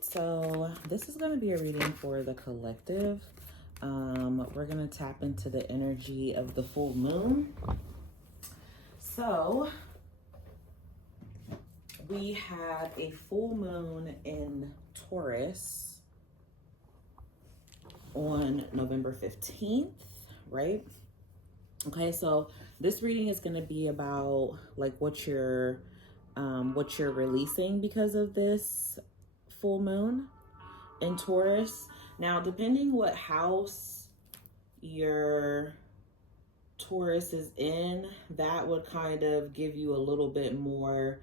right, so this is going to be a reading for the collective. We're going to tap into the energy of the full moon. So we have a full moon in Taurus on November 15th, right? Okay, so this reading is going to be about like what you're releasing because of this full moon in Taurus. Now, depending what house your Taurus is in, that would kind of give you a little bit more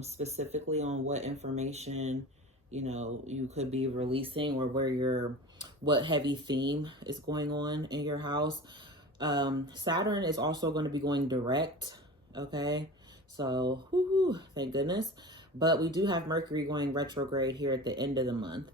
specifically on what information, you know, you could be releasing, or what heavy theme is going on in your house. Saturn is also going to be going direct. Okay. So, thank goodness. But we do have Mercury going retrograde here at the end of the month.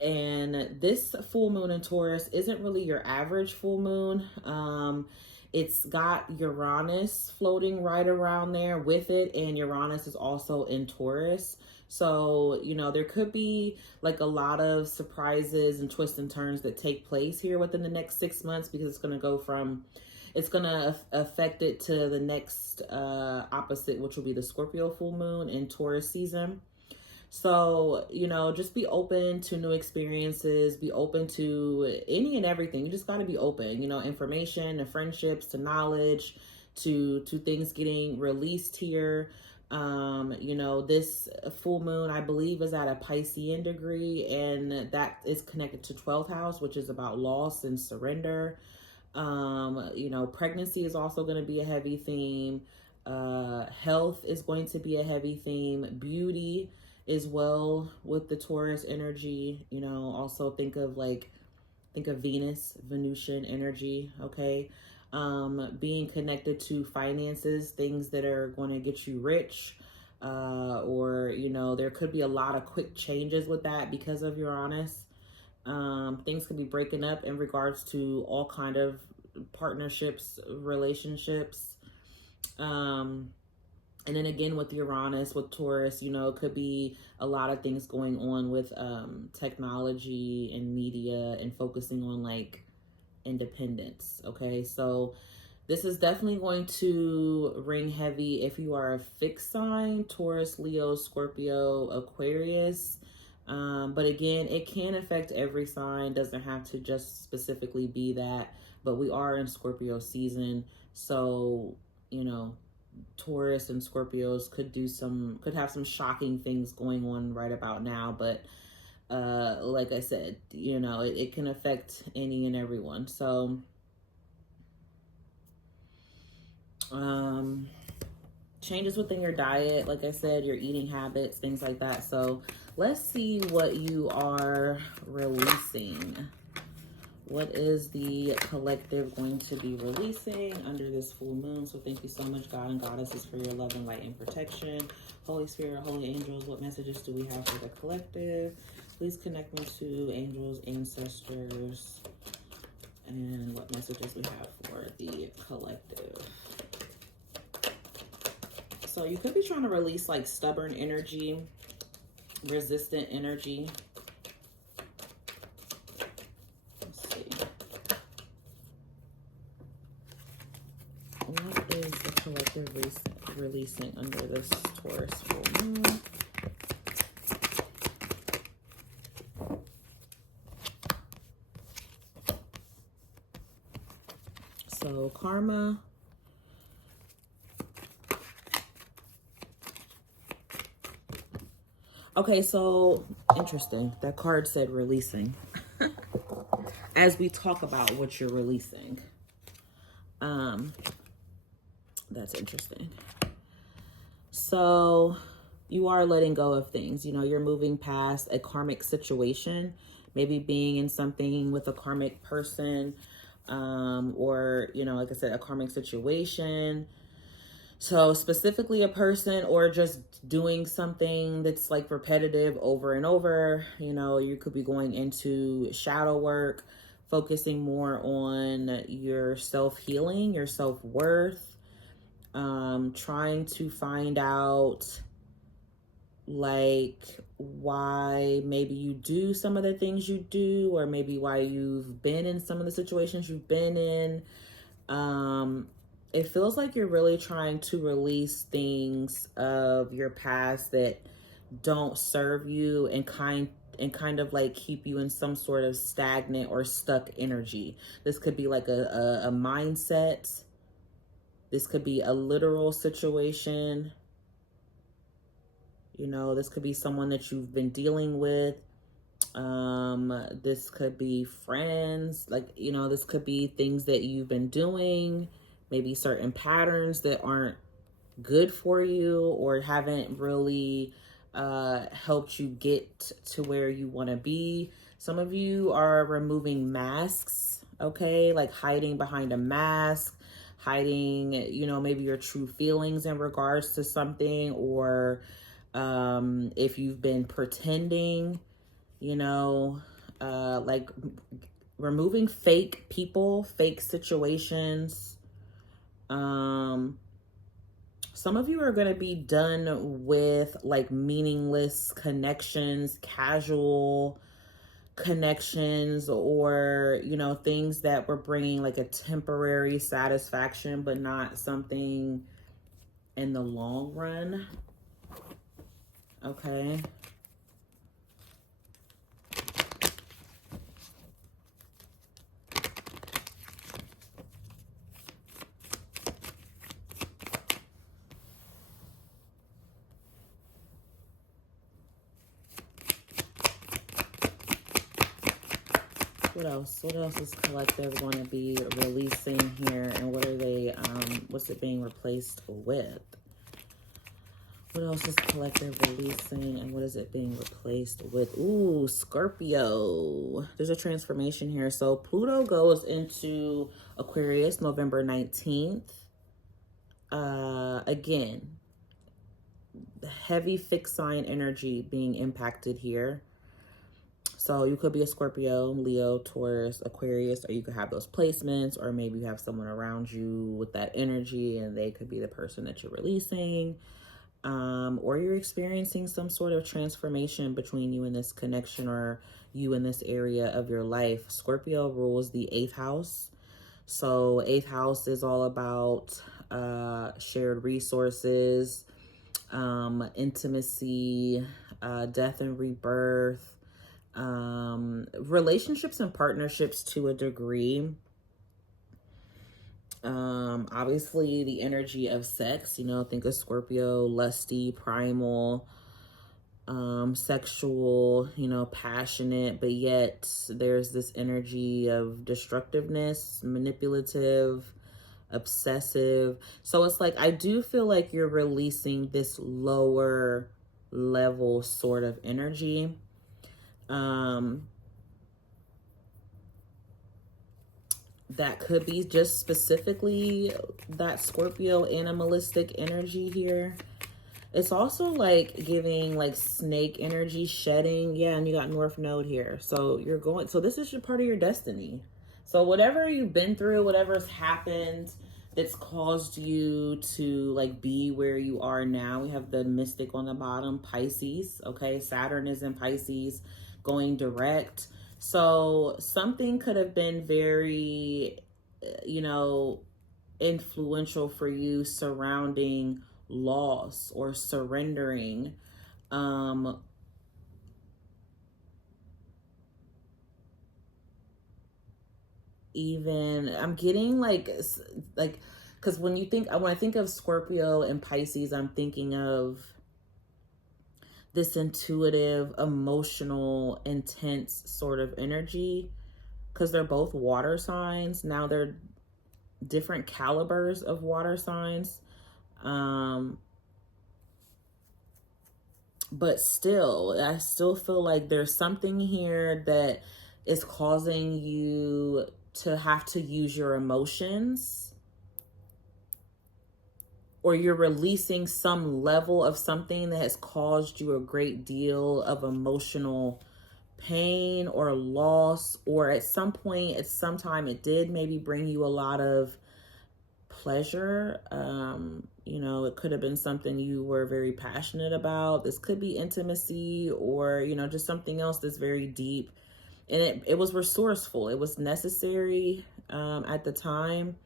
And this full moon in Taurus isn't really your average full moon. It's got Uranus floating right around there with it. And Uranus is also in Taurus. So, you know, there could be like a lot of surprises and twists and turns that take place here within the next 6 months, because it's going to affect it to the next opposite, which will be the Scorpio full moon in Taurus season. So, you know, just be open to new experiences, be open to any and everything. You just got to be open, you know, information, to friendships, to knowledge, to things getting released here. You know, this full moon, I believe, is at a Piscean degree, and that is connected to 12th house, which is about loss and surrender. You know, pregnancy is also going to be a heavy theme. Health is going to be a heavy theme. Beauty as well with the Taurus energy. You know, also think of Venus, Venusian energy. Okay. Being connected to finances, things that are going to get you rich, or, you know, there could be a lot of quick changes with that because of Uranus. Things could be breaking up in regards to all kind of partnerships, relationships. And then again with Uranus, with Taurus, you know, it could be a lot of things going on with technology and media and focusing on like independence. Okay, so this is definitely going to ring heavy if you are a fixed sign: Taurus, Leo, Scorpio, Aquarius. But again, it can affect every sign. Doesn't have to just specifically be that, but we are in Scorpio season. So, you know, Taurus and Scorpios could have some shocking things going on right about now. But like I said, you know, it can affect any and everyone. So changes within your diet, like I said, your eating habits, things like that. So let's see what you are releasing. What is the collective going to be releasing under this full moon? So thank you so much, God and Goddesses, for your love and light and protection. Holy Spirit, holy angels, what messages do we have for the collective? Please connect me to angels, ancestors, and what messages we have for the collective. So you could be trying to release like stubborn energy, resistant energy. What is the collective releasing under this Taurus full moon? So karma. Okay, so interesting. That card said releasing. As we talk about what you're releasing. That's interesting. So you are letting go of things. You know, you're moving past a karmic situation, maybe being in something with a karmic person, or, you know, like I said, a karmic situation. So specifically a person, or just doing something that's like repetitive over and over. You know, you could be going into shadow work, focusing more on your self-healing, your self-worth, trying to find out like why maybe you do some of the things you do, or maybe why you've been in some of the situations you've been in. It feels like you're really trying to release things of your past that don't serve you, and kind of like keep you in some sort of stagnant or stuck energy. This could be like a mindset. This could be a literal situation. You know, this could be someone that you've been dealing with. This could be friends. Like, you know, this could be things that you've been doing, maybe certain patterns that aren't good for you or haven't really helped you get to where you want to be. Some of you are removing masks, okay? Like hiding behind a mask, hiding, you know, maybe your true feelings in regards to something, or if you've been pretending, you know, like removing fake people, fake situations. Some of you are going to be done with like meaningless connections, casual connections, or, you know, things that were bringing like a temporary satisfaction, but not something in the long run. Okay. What else? What else is collective going to be releasing here, and what are they, what's it being replaced with? What else is collective releasing, and what is it being replaced with? Ooh, Scorpio. There's a transformation here. So Pluto goes into Aquarius November 19th. Again, the heavy fixed sign energy being impacted here. So you could be a Scorpio, Leo, Taurus, Aquarius, or you could have those placements, or maybe you have someone around you with that energy and they could be the person that you're releasing. Or you're experiencing some sort of transformation between you and this connection, or you in this area of your life. Scorpio rules the 8th house. So 8th house is all about shared resources, intimacy, death and rebirth, relationships and partnerships to a degree. Obviously the energy of sex, you know, think of Scorpio, lusty, primal, sexual, you know, passionate, but yet there's this energy of destructiveness, manipulative, obsessive. So it's like, I do feel like you're releasing this lower level sort of energy. That could be just specifically that Scorpio animalistic energy here. It's also like giving like snake energy, shedding. Yeah, and you got North Node here. So you're going, so this is your part of your destiny. So whatever you've been through, whatever's happened that's caused you to like be where you are now. We have the mystic on the bottom, Pisces. Okay, Saturn is in Pisces, going direct. So something could have been very, you know, influential for you surrounding loss or surrendering. Even I'm getting like, because when I think of Scorpio and Pisces, I'm thinking of this intuitive, emotional, intense sort of energy, because they're both water signs. Now they're different calibers of water signs. But still, I still feel like there's something here that is causing you to have to use your emotions, or you're releasing some level of something that has caused you a great deal of emotional pain or loss, or at some point, at some time, it did maybe bring you a lot of pleasure. You know, it could have been something you were very passionate about. This could be intimacy, or, you know, just something else that's very deep. And it was resourceful. It was necessary at the time,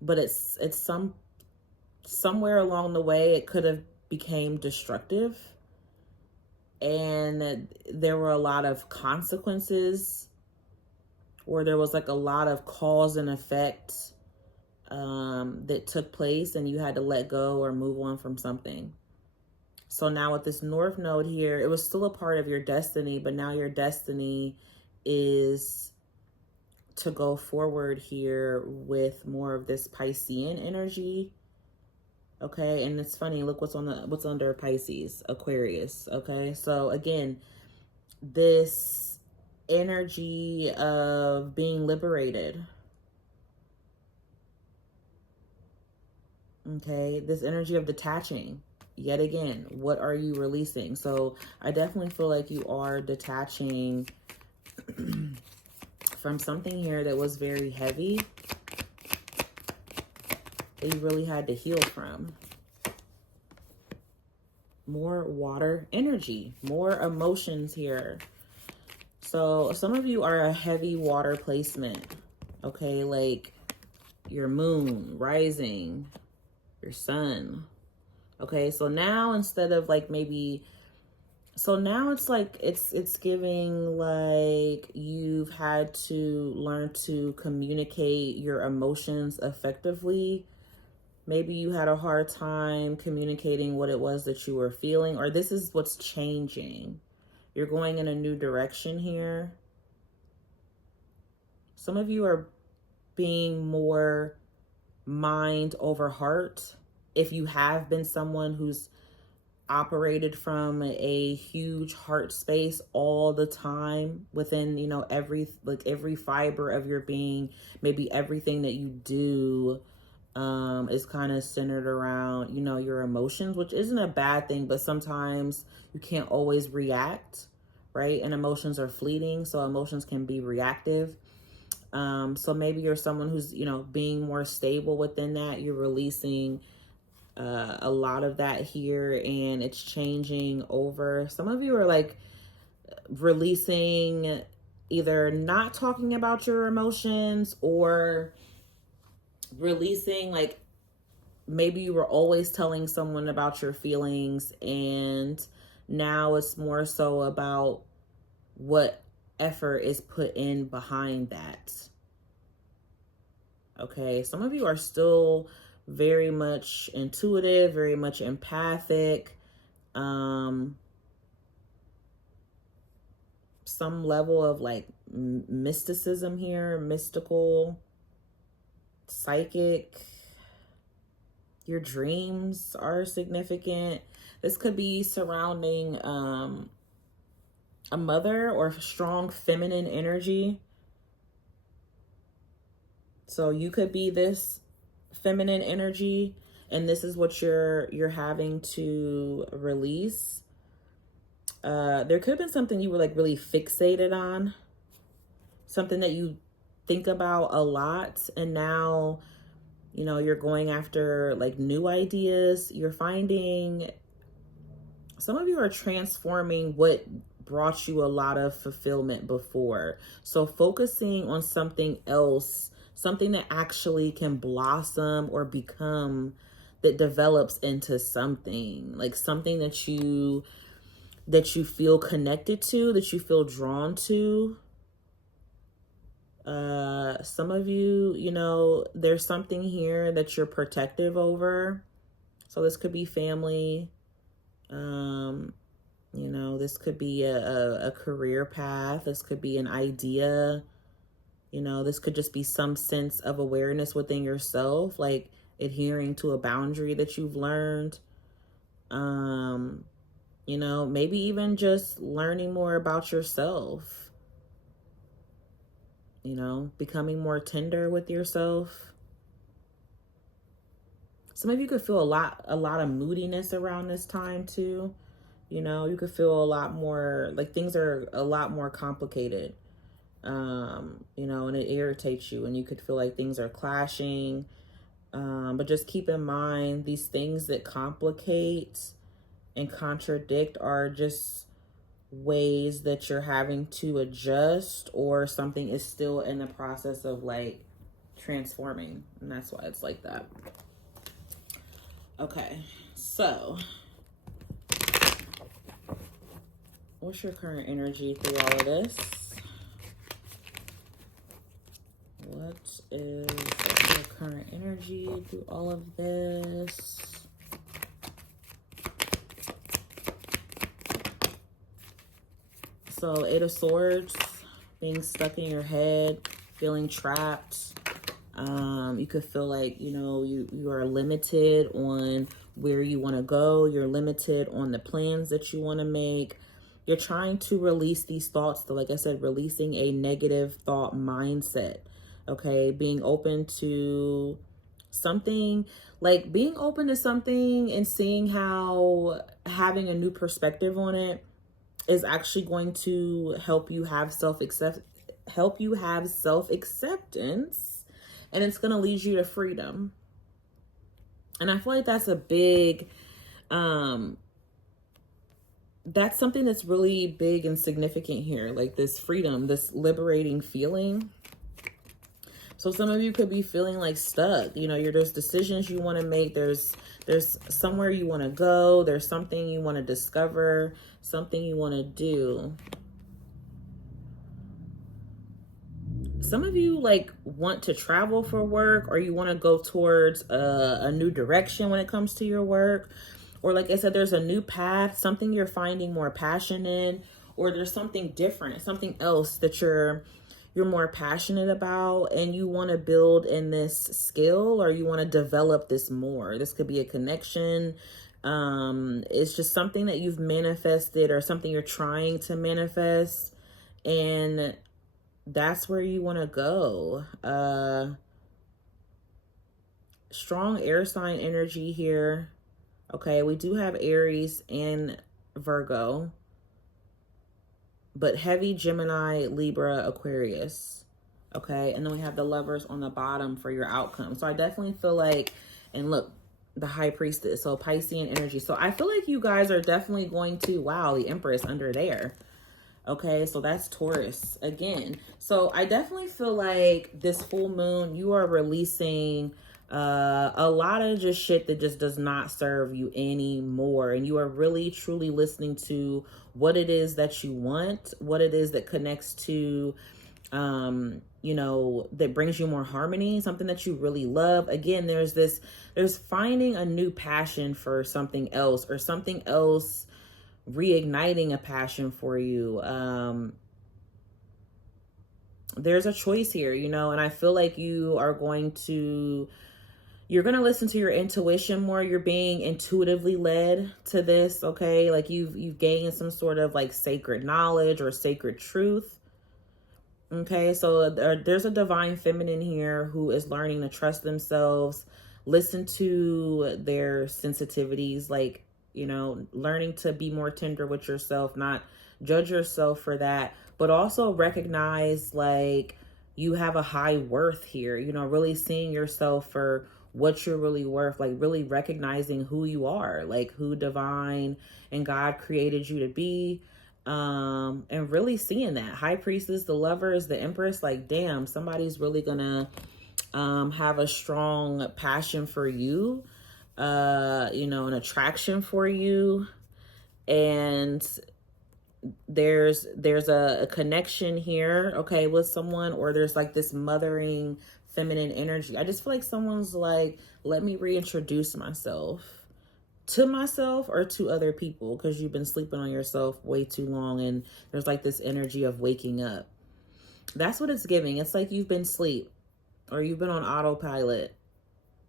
but it's somewhere along the way it could have became destructive, and there were a lot of consequences, or there was like a lot of cause and effect that took place, and you had to let go or move on from something. So now with this North Node here, it was still a part of your destiny, but now your destiny is to go forward here with more of this Piscean energy. Okay, and it's funny, look what's under Pisces, Aquarius. Okay, so again, this energy of being liberated. Okay, this energy of detaching. Yet again, what are you releasing? So I definitely feel like you are detaching from something here that was very heavy, that you really had to heal from. More water energy, more emotions here. So some of you are a heavy water placement. Okay, like your moon, rising, your sun. Okay, so now instead of like maybe, so now it's like it's giving like you've had to learn to communicate your emotions effectively. Maybe you had a hard time communicating what it was that you were feeling, or this is what's changing. You're going in a new direction here. Some of you are being more mind over heart. If you have been someone who's operated from a huge heart space all the time within, you know, every fiber of your being, maybe everything that you do is kind of centered around, you know, your emotions, which isn't a bad thing, but sometimes you can't always react, right? And emotions are fleeting, so emotions can be reactive. So maybe you're someone who's, you know, being more stable within that. You're releasing a lot of that here, and it's changing over. Some of you are like releasing, either not talking about your emotions, or releasing, like maybe you were always telling someone about your feelings, and now it's more so about what effort is put in behind that. Okay, some of you are still very much intuitive, very much empathic, some level of like mysticism here, mystical, psychic. Your dreams are significant. This could be surrounding a mother or strong feminine energy. So you could be this feminine energy, and this is what you're having to release. There could have been something you were like really fixated on, something that you think about a lot, and now, you know, you're going after like new ideas. You're finding, some of you are transforming what brought you a lot of fulfillment before. So focusing on something else, something that actually can blossom or become, that develops into something, like something that you feel connected to, that you feel drawn to. Some of you, you know, there's something here that you're protective over. So this could be family. You know, this could be a career path. This could be an idea. You know, this could just be some sense of awareness within yourself, like adhering to a boundary that you've learned. You know, maybe even just learning more about yourself. You know, becoming more tender with yourself. Some of you could feel a lot of moodiness around this time too. You know, you could feel a lot more like things are a lot more complicated. You know, and it irritates you, and you could feel like things are clashing. But just keep in mind, these things that complicate and contradict are just ways that you're having to adjust, or something is still in the process of like transforming, and that's why it's like that. Okay, so what's your current energy through all of this? What is your current energy through all of this? So 8 of Swords, being stuck in your head, feeling trapped. You could feel like, you know, you are limited on where you want to go. You're limited on the plans that you want to make. You're trying to release these thoughts. So like I said, releasing a negative thought mindset. Okay, being open to something, like being open to something and seeing how having a new perspective on it is actually going to help you have self-acceptance, and it's going to lead you to freedom. And I feel like that's a big, that's something that's really big and significant here, like this freedom, this liberating feeling. So some of you could be feeling like stuck. You know, there's decisions you want to make. There's somewhere you want to go. There's something you want to discover, something you want to do. Some of you like want to travel for work, or you want to go towards a new direction when it comes to your work. Or like I said, there's a new path, something you're finding more passion in, or there's something different, something else that you're more passionate about, and you want to build in this skill, or you want to develop this more. This could be a connection. It's just something that you've manifested, or something you're trying to manifest, and that's where you want to go. Strong air sign energy here. Okay, we do have Aries and Virgo, but heavy Gemini, Libra, Aquarius. Okay, and then we have the Lovers on the bottom for your outcome. So I definitely feel like, and look, the High Priestess, so Piscean energy. So I feel like you guys are definitely going to, wow, the Empress under there. Okay, so that's Taurus again. So I definitely feel like this full moon, you are releasing a lot of just shit that just does not serve you anymore, and you are really truly listening to what it is that you want, what it is that connects to you know, that brings you more harmony, something that you really love. Again, there's finding a new passion for something else, or something else reigniting a passion for you. There's a choice here, you know, and I feel like you're going to listen to your intuition more. You're being intuitively led to this. Okay, like you've gained some sort of like sacred knowledge or sacred truth. Okay, so there's a divine feminine here who is learning to trust themselves, listen to their sensitivities, like, you know, learning to be more tender with yourself, not judge yourself for that, but also recognize like you have a high worth here, you know, really seeing yourself for what you're really worth, like really recognizing who you are, like who divine and God created you to be. And really seeing that High Priestess, the Lovers, the Empress, like, damn, somebody's really gonna have a strong passion for you, you know, an attraction for you. And there's a connection here, okay, with someone, or there's like this mothering feminine energy. I just feel like someone's like, let me reintroduce myself to myself or to other people, because you've been sleeping on yourself way too long, and there's like this energy of waking up. That's what it's giving. It's like you've been asleep, or you've been on autopilot,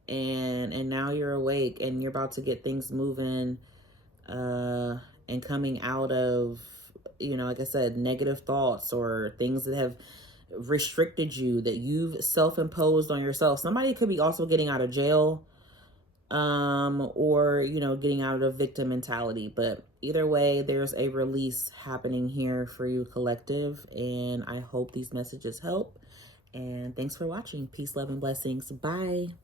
and now you're awake, and you're about to get things moving, and coming out of, you know, like I said, negative thoughts or things that have restricted you, that you've self-imposed on yourself. Somebody could be also getting out of jail, or, you know, getting out of the victim mentality. But either way, there's a release happening here for you, collective, and I hope these messages help. And thanks for watching. Peace, love, and blessings. Bye.